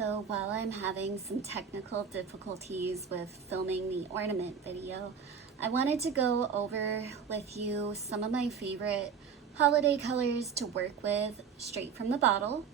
So while I'm having some technical difficulties with filming the ornament video, I wanted to go over with you some of my favorite holiday colors to work with straight from the bottle.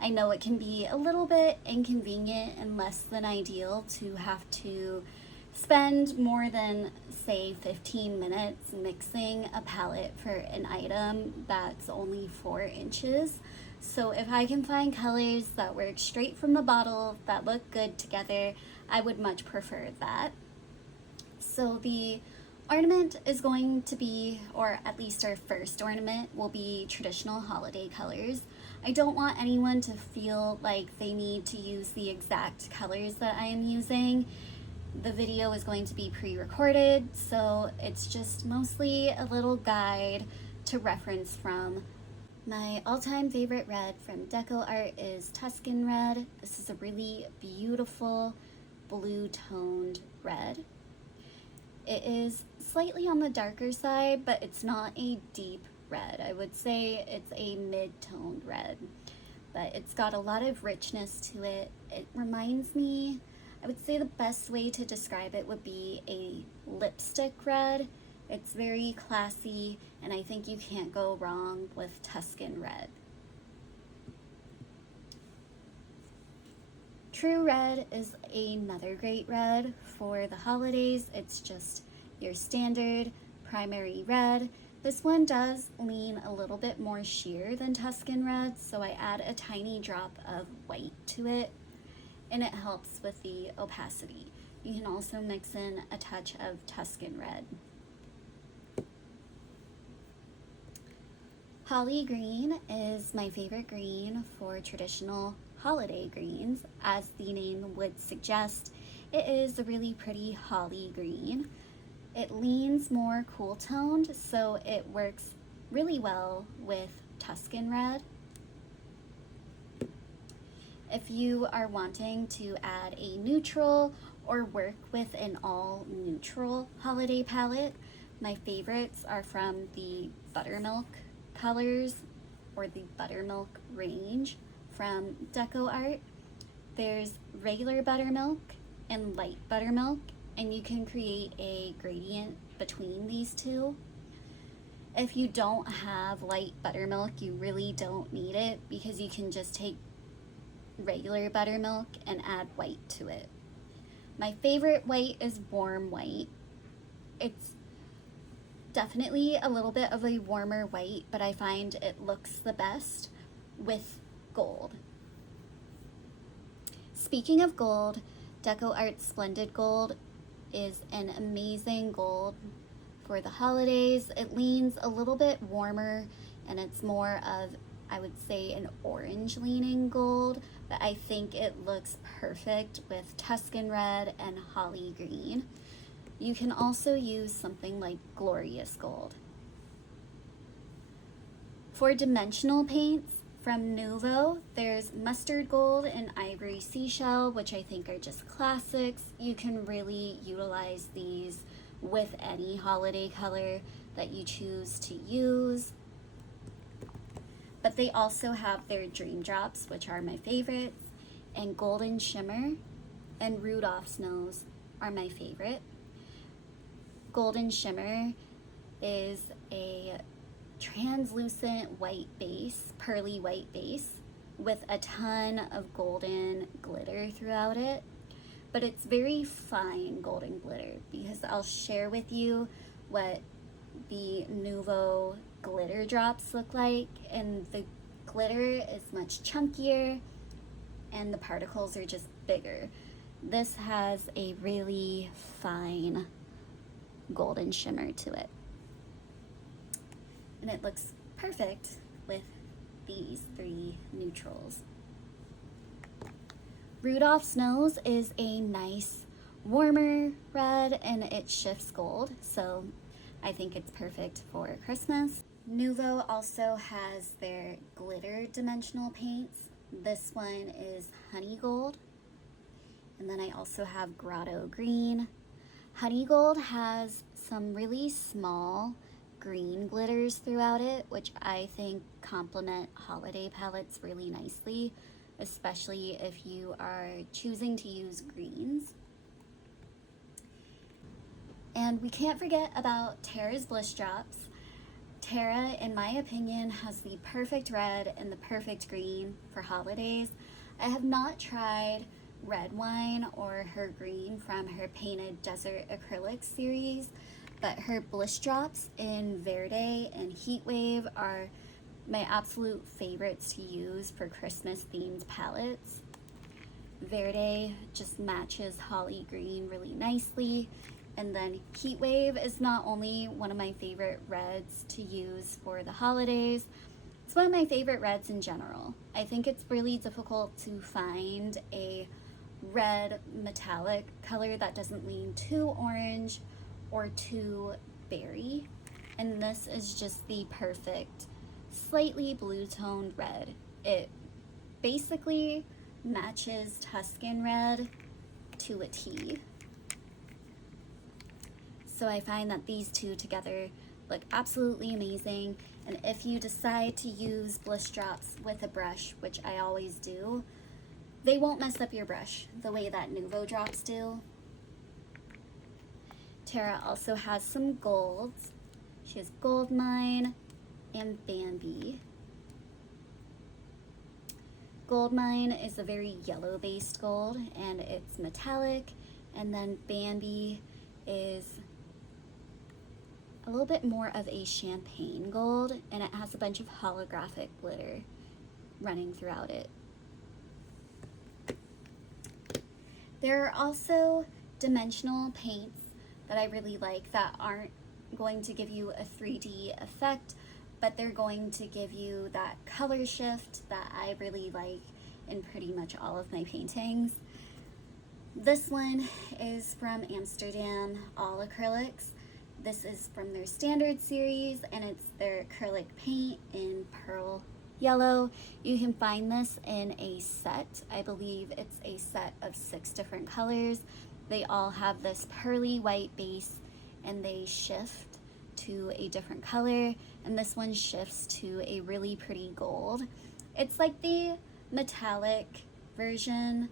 I know it can be a little bit inconvenient and less than ideal to have to spend more than, say, 15 minutes mixing a palette for an item that's only 4 inches. So if I can find colors that work straight from the bottle that look good together, I would much prefer that. So the ornament is going to be, or at least our first ornament will be, traditional holiday colors. I don't want anyone to feel like they need to use the exact colors that I am using. The video is going to be pre-recorded, so it's just mostly a little guide to reference from. My all-time favorite red from Deco Art is Tuscan Red. This is a really beautiful blue-toned red. It is slightly on the darker side, but it's not a deep red. I would say it's a mid-toned red, but it's got a lot of richness to it. It reminds me, I would say the best way to describe it would be a lipstick red. It's very classy, and I think you can't go wrong with Tuscan Red. True Red is another great red for the holidays. It's just your standard primary red. This one does lean a little bit more sheer than Tuscan Red, so I add a tiny drop of white to it, and it helps with the opacity. You can also mix in a touch of Tuscan Red. Holly green is my favorite green for traditional holiday greens. As the name would suggest, it is a really pretty holly green. It leans more cool toned, so it works really well with Tuscan Red. If you are wanting to add a neutral or work with an all neutral holiday palette, my favorites are from the buttermilk colors or the buttermilk range from Deco Art. There's regular buttermilk and light buttermilk, and you can create a gradient between these two. If you don't have light buttermilk, you really don't need it, because you can just take regular buttermilk and add white to it. My favorite white is warm white. It's definitely a little bit of a warmer white, but I find it looks the best with gold. Speaking of gold, Deco Art's Splendid Gold is an amazing gold for the holidays. It leans a little bit warmer, and it's more of, I would say, an orange leaning gold, but I think it looks perfect with Tuscan Red and Holly green. You can also use something like Glorious Gold. For dimensional paints from Nuvo, there's Mustard Gold and Ivory Seashell, which I think are just classics. You can really utilize these with any holiday color that you choose to use. But they also have their Dream Drops, which are my favorites, and Golden Shimmer and Rudolph's Nose are my favorite. Golden Shimmer is a translucent white base, pearly white base, with a ton of golden glitter throughout it. But it's very fine golden glitter, because I'll share with you what the Nuvo glitter drops look like, and the glitter is much chunkier and the particles are just bigger. This has a really fine golden shimmer to it, and it looks perfect with these 3 neutrals. Rudolph's Nose is a nice warmer red, and it shifts gold, so I think it's perfect for Christmas. Nuvo also has their glitter dimensional paints. This one is Honey Gold, and then I also have Grotto Green. Honey Gold has some really small green glitters throughout it, which I think complement holiday palettes really nicely. especially if you are choosing to use greens. And we can't forget about Tara's Bliss Drops. Tara, in my opinion, has the perfect red and the perfect green for holidays. I have not tried red wine or her green from her Painted Desert Acrylics series, but her Bliss Drops in Verde and Heatwave are my absolute favorites to use for Christmas themed palettes. Verde just matches holly green really nicely. And then Heatwave is not only one of my favorite reds to use for the holidays, it's one of my favorite reds in general. I think it's really difficult to find a red metallic color that doesn't lean too orange or too berry. And this is just the perfect, slightly blue toned red. It basically matches Tuscan red to a T. So I find that these two together look absolutely amazing. And if you decide to use Bliss Drops with a brush, which I always do, they won't mess up your brush the way that Nuvo drops do. Tara also has some golds. She has Goldmine and Bambi. Goldmine is a very yellow based gold and it's metallic, and then Bambi is a little bit more of a champagne gold, and it has a bunch of holographic glitter running throughout it. There are also dimensional paints that I really like that aren't going to give you a 3D effect, but they're going to give you that color shift that I really like in pretty much all of my paintings. This one is from Amsterdam All Acrylics. This is from their standard series, and it's their acrylic paint in pearl yellow. You can find this in a set. I believe it's a set of 6 different colors. They all have this pearly white base, and they shift to a different color, and this one shifts to a really pretty gold. It's like the metallic version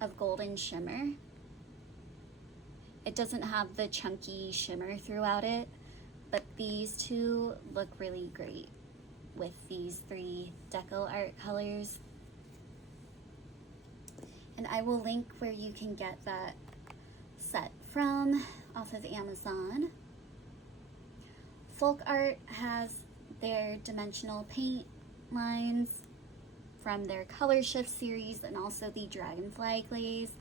of Golden Shimmer. It doesn't have the chunky shimmer throughout it, but these two look really great with these 3 deco art colors. And I will link where you can get that set from off of Amazon. Folk Art has their dimensional paint lines from their Color Shift series and also the Dragonfly glaze.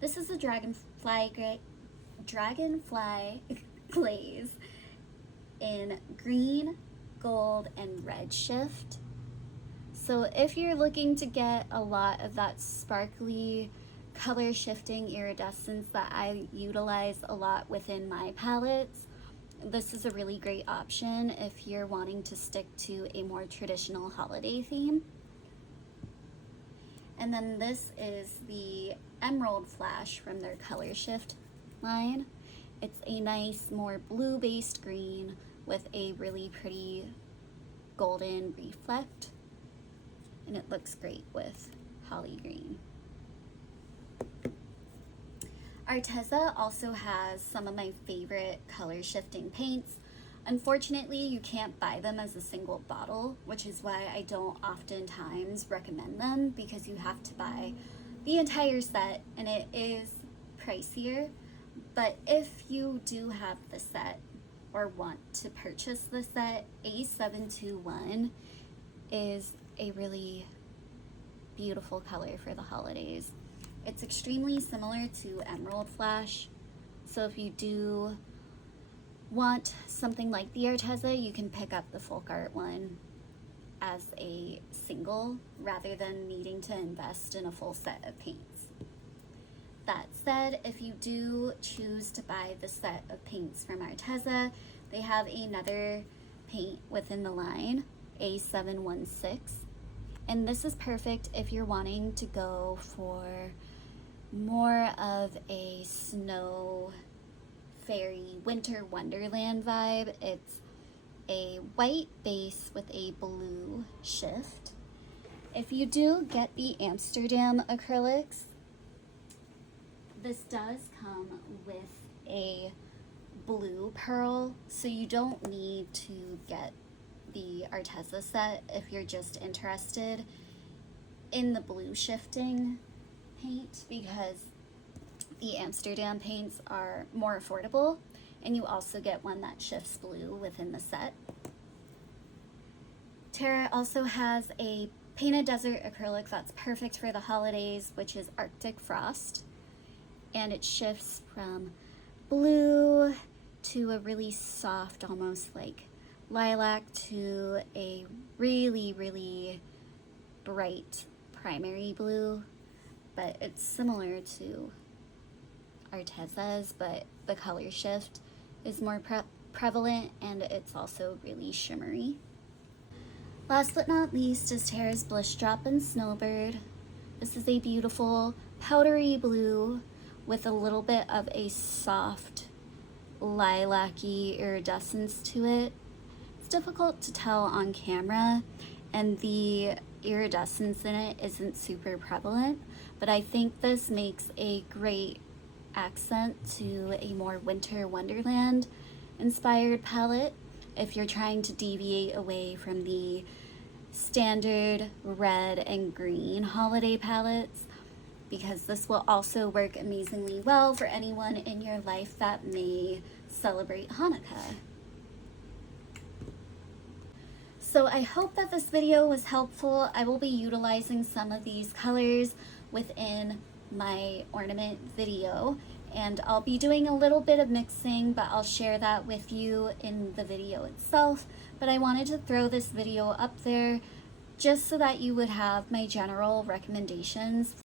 This is a Dragonfly glaze in green, gold, and red shift. So if you're looking to get a lot of that sparkly color shifting iridescence that I utilize a lot within my palettes, this is a really great option if you're wanting to stick to a more traditional holiday theme. And then this is the Emerald Flash from their Color Shift line. It's a nice, more blue-based green with a really pretty golden reflect, and it looks great with holly green. Arteza also has some of my favorite color shifting paints. Unfortunately, you can't buy them as a single bottle, which is why I don't oftentimes recommend them, because you have to buy the entire set and it is pricier. But if you do have the set or want to purchase the set, A721 is a really beautiful color for the holidays. It's extremely similar to Emerald Flash, so if you do want something like the Arteza, you can pick up the Folk Art one as a single rather than needing to invest in a full set of paints. That said, if you do choose to buy the set of paints from Arteza, they have another paint within the line, A716, and this is perfect if you're wanting to go for more of a snow fairy winter wonderland vibe. It's a white base with a blue shift, If you do get the Amsterdam acrylics, this does come with a blue pearl, so you don't need to get the Arteza set if you're just interested in the blue shifting paint, because the Amsterdam paints are more affordable, and you also get one that shifts blue within the set. Tara also has a painted desert acrylic that's perfect for the holidays, which is Arctic Frost, and it shifts from blue to a really soft, almost like lilac, to a really, really bright primary blue, but it's similar to Arteza's, but the color shift is more prevalent, and it's also really shimmery. Last but not least is Tara's Blush Drop and Snowbird. This is a beautiful powdery blue with a little bit of a soft lilac-y iridescence to it. It's difficult to tell on camera, and the iridescence in it isn't super prevalent, but I think this makes a great accent to a more winter wonderland inspired palette if you're trying to deviate away from the standard red and green holiday palettes, because this will also work amazingly well for anyone in your life that may celebrate Hanukkah. So I hope that this video was helpful. I will be utilizing some of these colors within my ornament video, and I'll be doing a little bit of mixing, but I'll share that with you in the video itself. But I wanted to throw this video up there just so that you would have my general recommendations